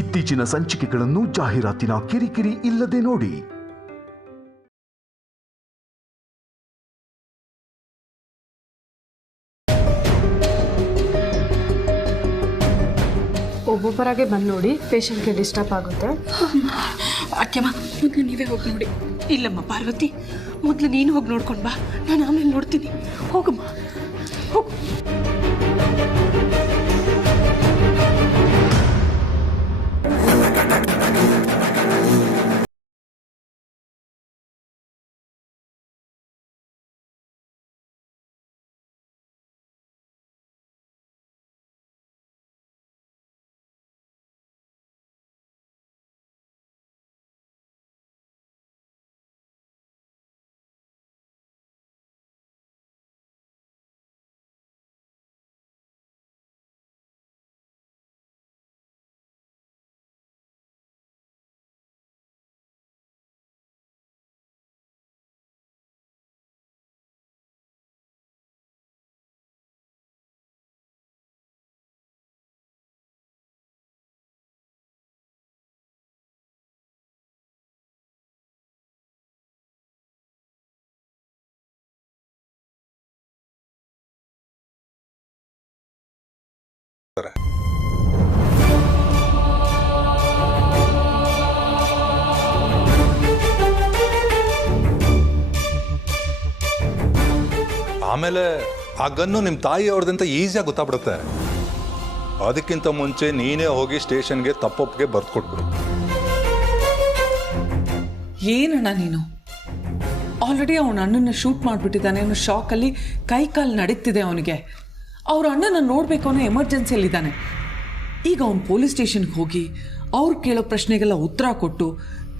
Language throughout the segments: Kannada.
ಇತ್ತೀಚಿನ ಸಂಚಿಕೆಗಳನ್ನು ಜಾಹೀರಾತಿನ ಕಿರಿಕಿರಿ ಇಲ್ಲದೆ ನೋಡಿ. ಒಬ್ಬೊಬ್ಬರಾಗೆ ಬಂದು ನೋಡಿ, ಪೇಷಂಟ್ಗೆ ಡಿಸ್ಟರ್ಬ್ ಆಗುತ್ತೆ. ಅತ್ಯಮ್ಮ, ಮೊದಲು ನೀವೇ ಹೋಗಿ ನೋಡಿ. ಇಲ್ಲಮ್ಮ ಪಾರ್ವತಿ, ಮೊದಲು ನೀನು ಹೋಗಿ ನೋಡ್ಕೊಂಡು ಬಾ, ನಾನು ಆಮೇಲೆ ನೋಡ್ತೀನಿ. ಹೋಗಮ್ಮ, ಹೋಗು. ಆಮೇಲೆ ಆ ಗನ್ನು ನಿಮ್ಮ ತಾಯಿ ಅವ್ರದಂತ ಈಸಿಯಾಗಿ ಗೊತ್ತಾಗ್ಬಿಡುತ್ತೆ. ಅದಕ್ಕಿಂತ ಮುಂಚೆ ನೀನೇ ಹೋಗಿ ಸ್ಟೇಷನ್ಗೆ ತಪ್ಪೊಪ್ಪಿಗೆ ಬರ್ದು ಕೊಟ್ಬಿಡು. ಏನಣ್ಣ ನೀನು? ಆಲ್ರೆಡಿ ಅವನ ಅಣ್ಣನ ಶೂಟ್ ಮಾಡಿಬಿಟ್ಟಿದ್ದಾನೆ ಅನ್ನೋ ಶಾಕಲ್ಲಿ ಕೈ ಕಾಲು ನಡೀತಿದೆ ಅವನಿಗೆ. ಅವ್ರ ಅಣ್ಣನ ನೋಡಬೇಕು ಅನ್ನೋ ಎಮರ್ಜೆನ್ಸಿಯಲ್ಲಿದ್ದಾನೆ. ಈಗ ಅವ್ನು ಪೊಲೀಸ್ ಸ್ಟೇಷನ್ಗೆ ಹೋಗಿ ಅವ್ರು ಕೇಳೋ ಪ್ರಶ್ನೆಗೆಲ್ಲ ಉತ್ತರ ಕೊಟ್ಟು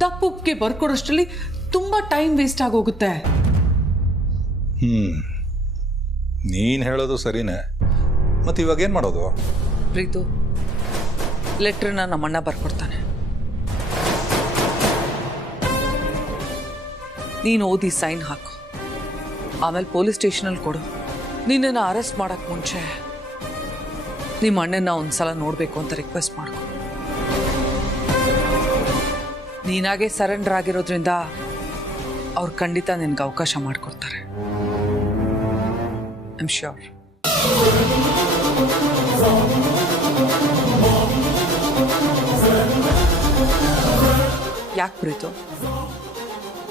ತಪ್ಪೊಪ್ಪಿಗೆ ಬರ್ಕೊಡೋಷ್ಟರಲ್ಲಿ ತುಂಬ ಟೈಮ್ ವೇಸ್ಟ್ ಆಗೋಗುತ್ತೆ. ನೀನು ಹೇಳೋದು ಸರಿನೇ, ಮತ್ತು ಇವಾಗ ಏನು ಮಾಡೋದು? ಪ್ರೀತು, ಲೆಟ್ರನ್ನ ನಮ್ಮಣ್ಣ ಬರ್ಕೊಡ್ತಾನೆ. ನೀನು ಓದಿ ಸೈನ್ ಹಾಕು, ಆಮೇಲೆ ಪೊಲೀಸ್ ಸ್ಟೇಷನಲ್ಲಿ ಕೊಡು. ನಿನ್ನನ್ನು ಅರೆಸ್ಟ್ ಮಾಡೋಕ್ಕೆ ಮುಂಚೆ ನಿಮ್ಮ ಅಣ್ಣನ ಒಂದ್ಸಲ ನೋಡಬೇಕು ಅಂತ ರಿಕ್ವೆಸ್ಟ್ ಮಾಡ್ಕೊ. ನೀನಾಗೆ ಸರೆಂಡರ್ ಆಗಿರೋದ್ರಿಂದ ಅವ್ರು ಖಂಡಿತ ನಿನ್ಗೆ ಅವಕಾಶ ಮಾಡಿಕೊಡ್ತಾರೆ. I am sure. ಯಾಕೆ ಪ್ರೀತು,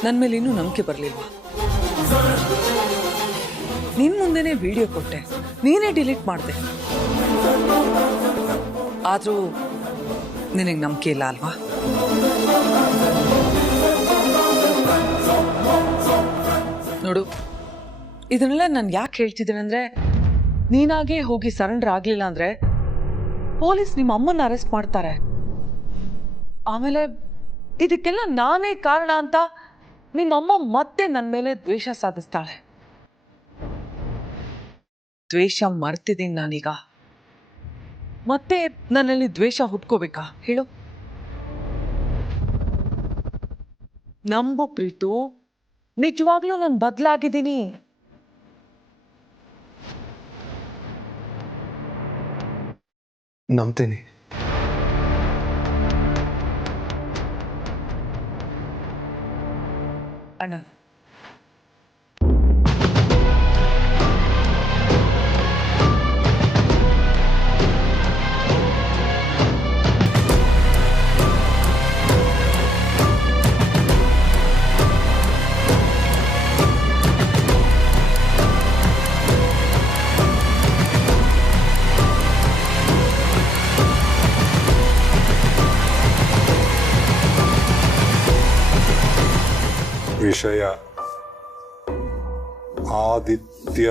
ನನ್ನ ಮೇಲೆ ಇನ್ನೂ ನಂಬಿಕೆ ಬರಲಿಲ್ವಾ? ನಿನ್ನ ಮುಂದೆನೇ ವಿಡಿಯೋ ಕೊಟ್ಟೆ, ನೀನೇ ಡಿಲೀಟ್ ಮಾಡಿದೆ. ಆದರೂ ನಿನಗೆ ನಂಬಿಕೆ ಇಲ್ಲ ಅಲ್ವಾ? ನೋಡು, ಇದನ್ನೆಲ್ಲ ನಾನು ಯಾಕೆ ಹೇಳ್ತಿದ್ದೇನೆ ಅಂದರೆ, ನೀನಾಗೇ ಹೋಗಿ ಸರೆಂಡರ್ ಆಗಲಿಲ್ಲ ಅಂದರೆ ಪೊಲೀಸ್ ನಿಮ್ಮ ಅಮ್ಮನ ಅರೆಸ್ಟ್ ಮಾಡ್ತಾರೆ. ಆಮೇಲೆ ಇದಕ್ಕೆಲ್ಲ ನಾನೇ ಕಾರಣ ಅಂತ ನಿಮ್ಮಮ್ಮ ಮತ್ತೆ ನನ್ನ ಮೇಲೆ ದ್ವೇಷ ಸಾಧಿಸ್ತಾಳೆ. ದ್ವೇಷ ಮರ್ತಿದ್ದೀನಿ ನಾನೀಗ. ಮತ್ತೆ ನನ್ನಲ್ಲಿ ದ್ವೇಷ ಹುಟ್ಕೋಬೇಕಾ ಹೇಳು? ನಂಬು ಪ್ರೀತು, ನಿಜವಾಗ್ಲೂ ನಾನು ಬದಲಾಗಿದ್ದೀನಿ. ನಂಬ್ತೀನಿ. ಅಣ್ಣ, ವಿಷಯ ಆದಿತ್ಯ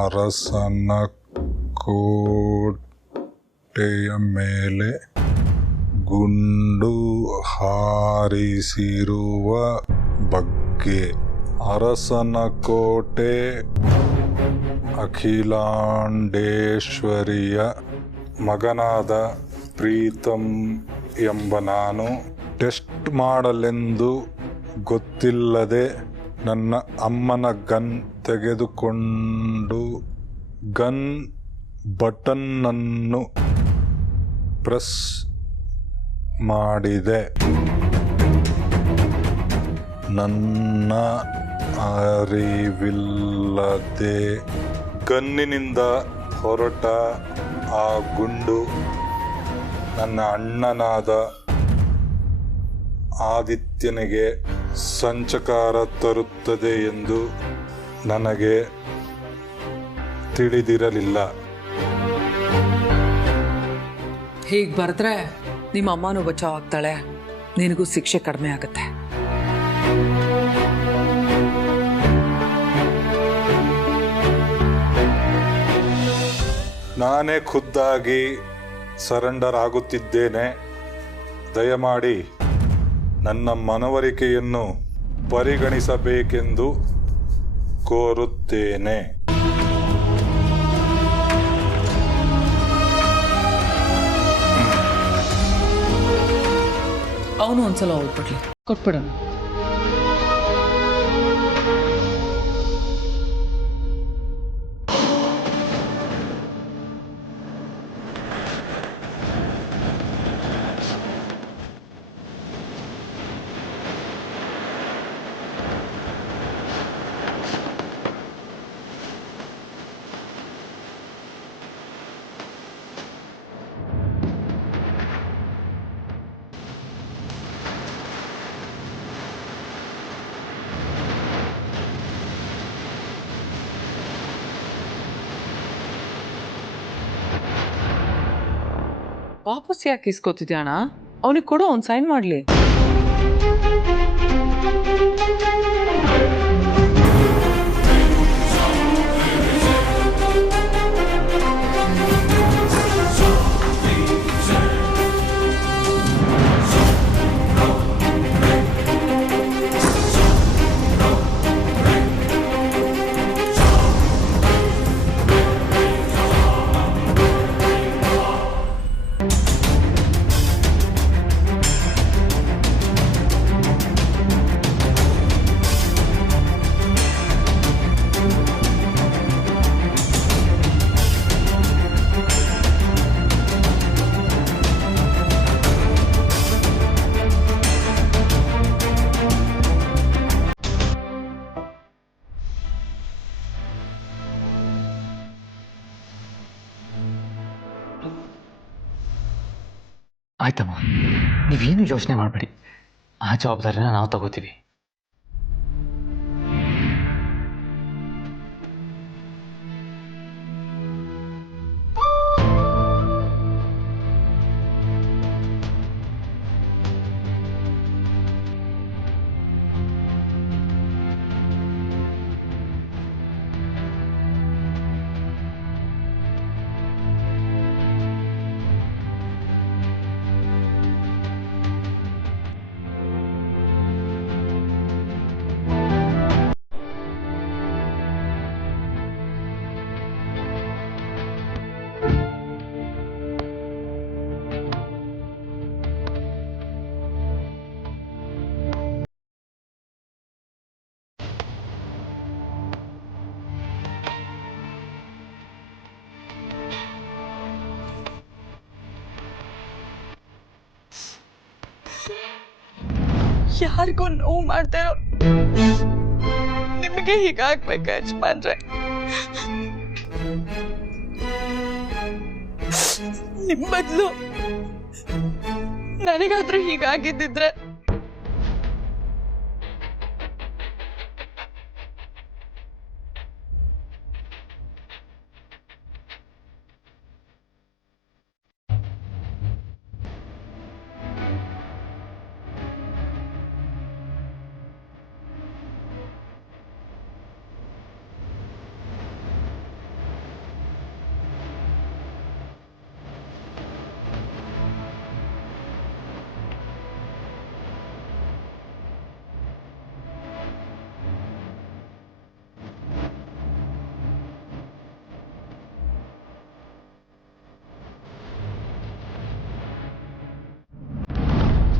ಅರಸನ ಕೋಟೆಯ ಮೇಲೆ ಗುಂಡು ಹಾರಿಸಿರುವ ಬಗ್ಗೆ. ಅರಸನ ಕೋಟೆ ಅಖಿಲಾಂಡೇಶ್ವರಿಯ ಮಗನಾದ ಪ್ರೀತಮ್ ಎಂಬ ನಾನು ಟೆಸ್ಟ್ ಮಾಡಲೆಂದು ಗೊತ್ತಿಲ್ಲದೆ ನನ್ನ ಅಮ್ಮನ ಗನ್ ತೆಗೆದುಕೊಂಡು ಗನ್ ಬಟನ್ನನ್ನು ಪ್ರೆಸ್ ಮಾಡಿದೆ. ನನ್ನ ಅರಿವಿಲ್ಲದೆ ಕಣ್ಣಿನಿಂದ ಹೊರಟ ಆ ಗುಂಡು ನನ್ನ ಅಣ್ಣನಾದ ಆದಿತ್ಯನಿಗೆ ಸಂಚಕಾರ ತರುತ್ತದೆ ಎಂದು ನನಗೆ ತಿಳಿದಿರಲಿಲ್ಲ. ಹೀಗೆ ಬರೆದ್ರೆ ನಿಮ್ಮ ಅಮ್ಮನೂ ಬಚಾವ್ ಆಗ್ತಾಳೆ, ನಿನಗೂ ಶಿಕ್ಷೆ ಕಡಿಮೆ ಆಗುತ್ತೆ. ನಾನೇ ಖುದ್ದಾಗಿ ಸರೆಂಡರ್ ಆಗುತ್ತಿದ್ದೇನೆ. ದಯಮಾಡಿ ನನ್ನ ಮನವರಿಕೆಯನ್ನು ಪರಿಗಣಿಸಬೇಕೆಂದು ಕೋರುತ್ತೇನೆ. ಅವನು ಒಂದ್ಸಲ ಓದ್ಬಿಡ್ಲಿ, ಕೊಟ್ಬಿಡೋಣ. ವಾಪಸ್ ಯಾಕೆ ಇಸ್ಕೋತಿದ್ಯಾ ಅಣ್ಣ? ಅವನಿಗೆ ಕೊಡು, ಅವ್ನು ಸೈನ್ ಮಾಡಲಿ. ಆಯ್ತಮ್ಮ, ನೀವೇನು ಯೋಚನೆ ಮಾಡಬೇಡಿ, ಆ ಜವಾಬ್ದಾರಿನ ನಾವು ತಗೋತೀವಿ. ಯಾರಿಗೂ ನೋವು ಮಾಡ್ತಾರೋ ನಿಮಗೆ ಹೀಗಾಗ್ಬೇಕು ಯಜಮಾನ್ರೆ. ನಿಮ್ ಬದಲು ನನಗಾದ್ರೂ ಹೀಗಾಗಿದ್ದಿದ್ರೆ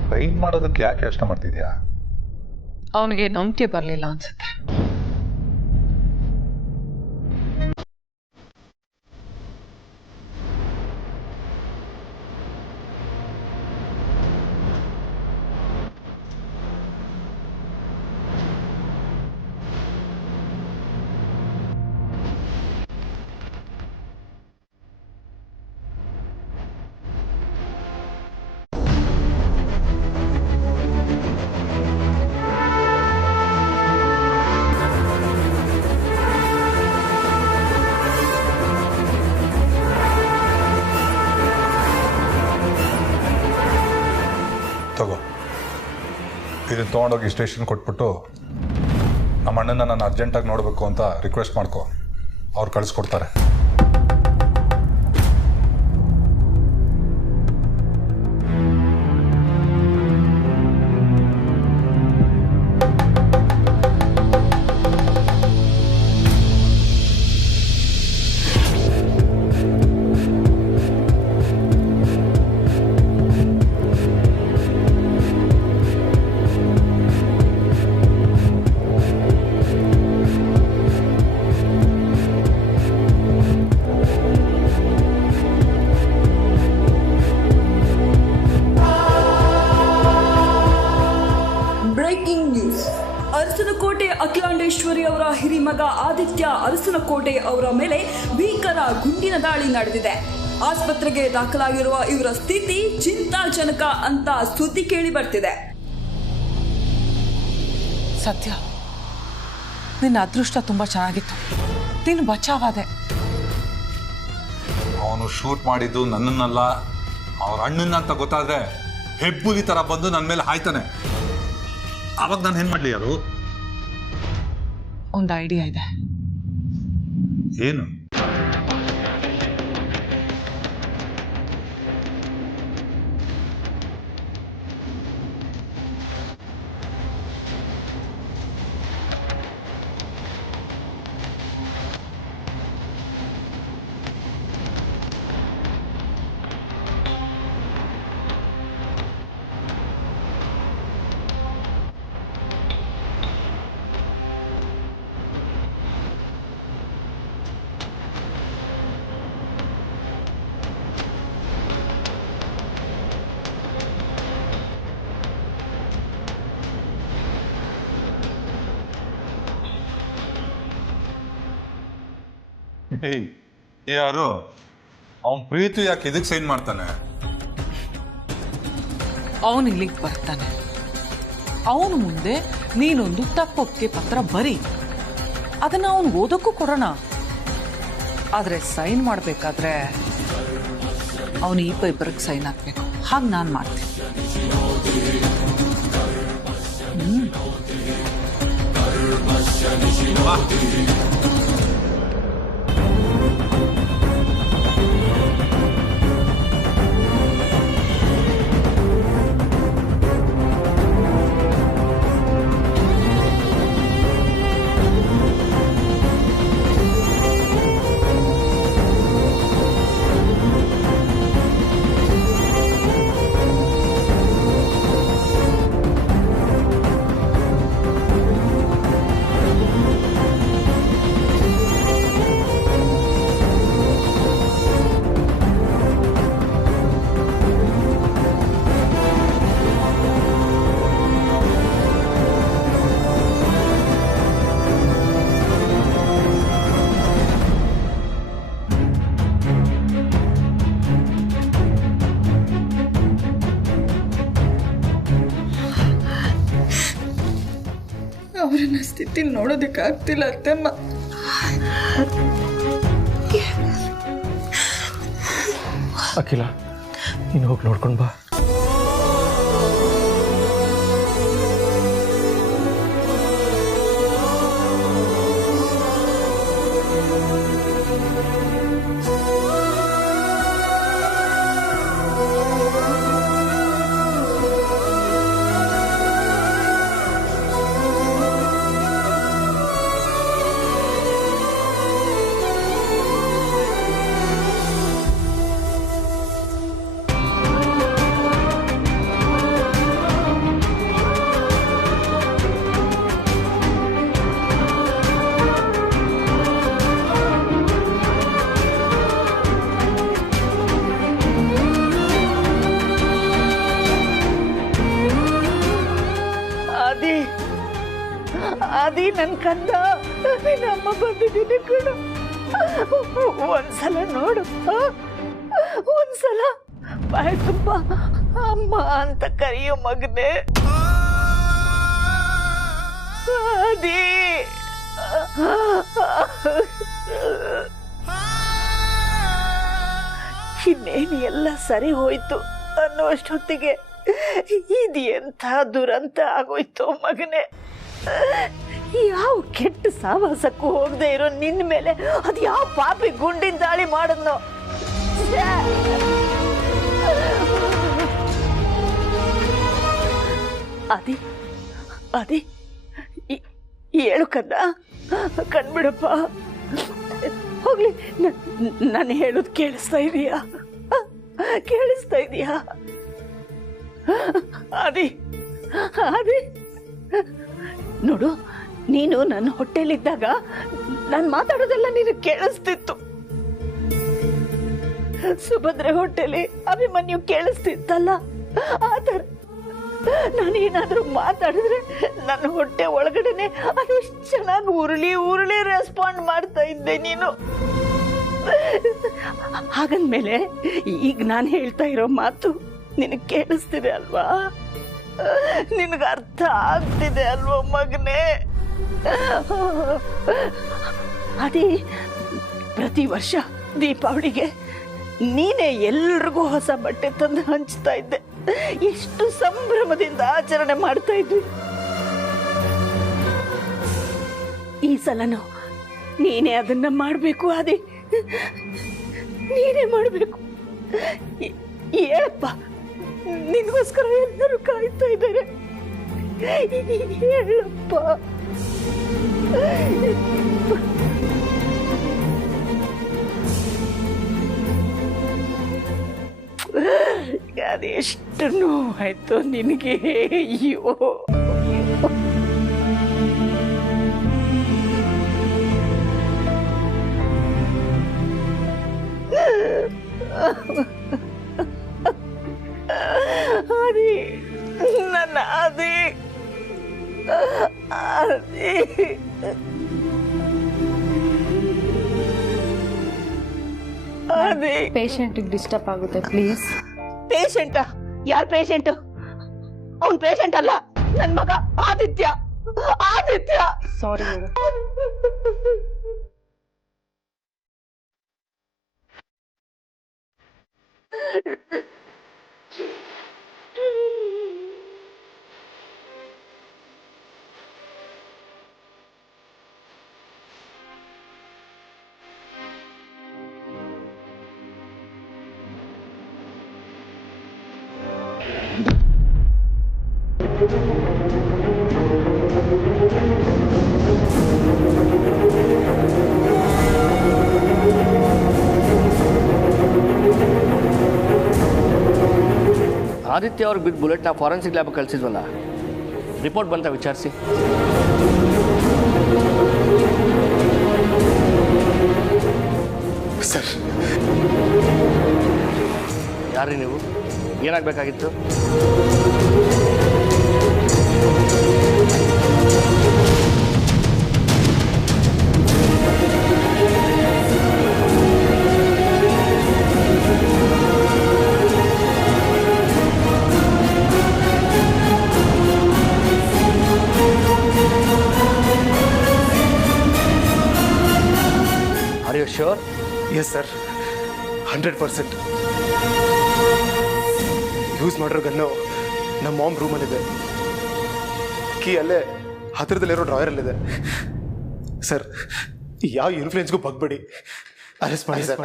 ಸೈನ್ ಮಾಡೋದಕ್ಕೆ ಯಾಕೆ ಯೋಚನೆ ಮಾಡ್ತಿದ್ಯಾ? ಅವನಿಗೆ ನಂಬಿಕೆ ಬರಲಿಲ್ಲ ಅನ್ಸುತ್ತೆ. ತಗೋ, ಇದನ್ನು ತೊಗೊಂಡೋಗಿ ಸ್ಟೇಷನ್ ಕೊಟ್ಬಿಟ್ಟು ನಮ್ಮ ಅಣ್ಣನ ನಾನು ಅರ್ಜೆಂಟಾಗಿ ನೋಡಬೇಕು ಅಂತ ರಿಕ್ವೆಸ್ಟ್ ಮಾಡ್ಕೊ, ಅವ್ರು ಕಳಿಸ್ಕೊಡ್ತಾರೆ. Breaking news. ಅರಸನಕೋಟೆ ಅಖಿಲಾಂಡೇಶ್ವರಿ ಅವರ ಹಿರಿಮಗ ಆದಿತ್ಯ ಅರಸನಕೋಟೆ ಅವರ ಮೇಲೆ ಭೀಕರ ಗುಂಡಿನ ದಾಳಿ ನಡೆದಿದೆ. ಆಸ್ಪತ್ರೆಗೆ ದಾಖಲಾಗಿರುವ ಇವರ ಸ್ಥಿತಿ ಚಿಂತಾಜನಕ ಅಂತ ಸುದ್ದಿ ಕೇಳಿ ಬರ್ತಿದೆ. ಸತ್ಯ, ನಿನ್ನ ಅದೃಷ್ಟ ತುಂಬಾ ಚೆನ್ನಾಗಿತ್ತು, ನೀನು ಬಚಾವಾದೆ. ಅವನು ಶೂಟ್ ಮಾಡಿದ್ದು ನನ್ನನ್ನಲ್ಲ, ಅವ್ರ ಅಣ್ಣನ ಅಂತ ಗೊತ್ತಾದ್ರೆ ಹೆಬ್ಬುಲಿ ಥರ ಬಂದು ನನ್ನ ಮೇಲೆ ಹಾಯ್ತಾನೆ. ಅವಾಗ ನಾನು ಏನು ಮಾಡಲಿ? ಯಾರು? ಒಂದು ಐಡಿಯಾ ಇದೆ. ಏನು? ಯಾರು? ಅವನ್ ಪ್ರೀತಿ ಯಾಕೆ ಇದಕ್ಕೆ ಸೈನ್ ಮಾಡ್ತಾನೆ? ಅವನು ಇಲ್ಲಿಗೆ ಬರ್ತಾನೆ, ಅವನು ಮುಂದೆ ನೀನೊಂದು ತಪ್ಪೊಪ್ಪಿಗೆ ಪತ್ರ ಬರೀ, ಅದನ್ನ ಅವನು ಓದೋಕ್ಕೂ ಕೊಡೋಣ. ಆದ್ರೆ ಸೈನ್ ಮಾಡಬೇಕಾದ್ರೆ ಅವನು ಈ ಪೇಪರ್ಗೆ ಸೈನ್ ಹಾಕ್ಬೇಕು. ಹಾಗೆ ನಾನು ಮಾಡ್ತೀನಿ. ಅವರನ್ನ ಸ್ಥಿತಿ ನೋಡೋದಕ್ಕಾಗ್ತಿಲ್ಲ ಅತ್ತಮ್ಮ. ಅಖಿಲ, ನೀನು ಹೋಗಿ ನೋಡ್ಕೊಂಡು ಬಾ. ಆದಿ ನನ್ನ ಕಂದ, ನಮ್ಮ ಬಂದಿದ್ದೀನಿ ಕಣ. ಒಂದ್ಸಲ ನೋಡು, ಒಂದ್ಸಲ ಬಾಯ್ ತುಂಬ ಅಮ್ಮ ಅಂತ ಕರೆಯೋ ಮಗನೇ. ಆದಿ, ಇನ್ನೇನು ಎಲ್ಲ ಸರಿ ಹೋಯ್ತು ಅನ್ನೋ ಅಷ್ಟೊತ್ತಿಗೆ ಇದು ಎಂಥ ದುರಂತ ಆಗೋಯ್ತು ಮಗನೇ. ಯಾವ ಕೆಟ್ಟ ಸಾವಾಸಕ್ಕೂ ಹೋಗದೆ ಇರೋ ನಿನ್ನ ಮೇಲೆ ಅದು ಯಾವ ಪಾಪಿ ಗುಂಡಿನ ದಾಳಿ ಮಾಡಿದ್ನೋ. ಅದಿ ಅದಿ ಹೇಳು ಕದ, ಕಣ್ಬಿಡಪ್ಪ. ಹೋಗ್ಲಿ, ನಾನು ಹೇಳೋದು ಕೇಳಿಸ್ತಾ ಇದೀಯಾ? ಕೇಳಿಸ್ತಾ ಇದೀಯಾ? ಅದಿ ಅದಿ ನೋಡು, ನೀನು ನನ್ನ ಹೊಟ್ಟೆಲಿದ್ದಾಗ ನಾನು ಮಾತಾಡೋದೆಲ್ಲ ನಿನಗೆ ಕೇಳಿಸ್ತಿತ್ತು. ಸುಭದ್ರೆ ಹೊಟ್ಟೆಲಿ ಅಭಿಮನ್ಯು ಕೇಳಿಸ್ತಿತ್ತಲ್ಲ, ಆ ಥರ ನಾನೇನಾದ್ರೂ ಮಾತಾಡಿದ್ರೆ ನನ್ನ ಹೊಟ್ಟೆ ಒಳಗಡೆನೆ ಅದೆಷ್ಟು ಚೆನ್ನಾಗಿ ಉರುಳಿ ಉರುಳಿ ರೆಸ್ಪಾಂಡ್ ಮಾಡ್ತಾ ಇದ್ದೆ ನೀನು. ಹಾಗಂದ್ಮೇಲೆ ಈಗ ನಾನು ಹೇಳ್ತಾ ಇರೋ ಮಾತು ನಿನಗೆ ಕೇಳಿಸ್ತಿದೆ ಅಲ್ವಾ? ನಿನಗೆ ಅರ್ಥ ಆಗ್ತಿದೆ ಅಲ್ವಾ ಮಗನೇ? ಅದೇ ಪ್ರತಿ ವರ್ಷ ದೀಪಾವಳಿಗೆ ನೀನೇ ಎಲ್ರಿಗೂ ಹೊಸ ಬಟ್ಟೆ ತಂದು ಹಂಚ್ತಾ ಇದ್ದೆ. ಎಷ್ಟು ಸಂಭ್ರಮದಿಂದ ಆಚರಣೆ ಮಾಡ್ತಾ ಇದ್ವಿ. ಈ ಸಲನೂ ನೀನೇ ಅದನ್ನ ಮಾಡಬೇಕು. ಅದೇ ನೀನೇ ಮಾಡಬೇಕು. ಹೇಳಪ್ಪ, ನಿನ್ಗೋಸ್ಕರ ಎಲ್ಲರೂ ಕಾಯ್ತಾ ಇದ್ದಾರೆ. ಹೇಳಪ್ಪ. ಅದೆಷ್ಟು ನೋವಾಯ್ತು ನಿನಗೆ. ಅಯ್ಯೋ, ಅದೇ ನನ್ನ ಅದೇ ಅದೇ ಅದೇ ಪೇಷಂಟಿಗೆ ಡಿಸ್ಟರ್ಬ್ ಆಗುತ್ತೆ, ಪ್ಲೀಸ್. ಪೇಷಂಟ? ಯಾರ್ ಪೇಷಂಟ್? ಅವನ್ ಪೇಷಂಟ್ ಅಲ್ಲ, ನನ್ ಮಗ ಆದಿತ್ಯ. Aditya, sorry madam. ಆದಿತ್ಯ ಅವ್ರಿಗೆ ಬಿದ್ದ ಬುಲೆಟ್ನ ಫಾರೆನ್ಸಿಕ್ ಲ್ಯಾಬ್ ಕಳಿಸಿದ್ವಲ್ಲ, ರಿಪೋರ್ಟ್ ಬಂತ ವಿಚಾರಿಸಿ. ಸರ್, ಯಾರೀ ನೀವು? ಏನಾಗಬೇಕಾಗಿತ್ತು? Are you sure? Yes sir, 100%. Use ಮಾಡಿರೋ ಗನ್ನು ನಮ್ಮ ಮಾಮ್ ರೂಮಲ್ಲಿದೆ. ಕೀ ಅಲ್ಲೇ ಹತ್ತಿರದಲ್ಲಿರೋ ಡ್ರಾಯರಲ್ಲಿದೆ. ಸರ್, ಯಾವ ಇನ್ಫ್ಲೂಯೆನ್ಸ್ಗೂ ಬಗ್ಬೇಡಿ, ಅರೆಸ್ಟ್ ಮಾಡಿ ಸರ್.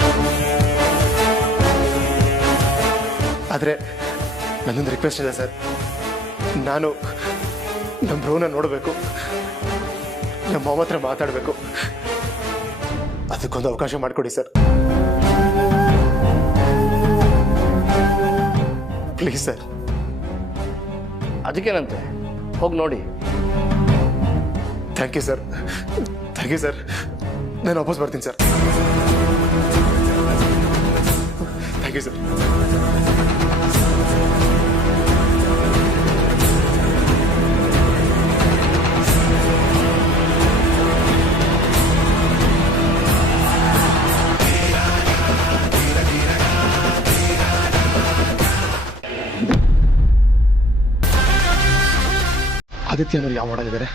ಆದರೆ ನನ್ನೊಂದು ರಿಕ್ವೆಸ್ಟ್ ಇದೆ ಸರ್. ನಾನು ನಮ್ಮ ಬ್ರೋನ ನೋಡಬೇಕು, ನಮ್ಮ ಮಾಮ ಹತ್ರ ಮಾತಾಡಬೇಕು. ಅದಕ್ಕೊಂದು ಅವಕಾಶ ಮಾಡಿಕೊಡಿ ಸರ್, ಪ್ಲೀಸ್ ಸರ್. ಅದಕ್ಕೇನಂತೆ, ಹೋಗಿ ನೋಡಿ. Thank you sir, thank you sir. ನಾನು ವಾಪಸ್ ಬರ್ತೀನಿ sir. Thank you sir. Aditya ಅನ್ನೋರು ಯಾವ ಮಾಡಾಗಿದ್ದಾರೆ?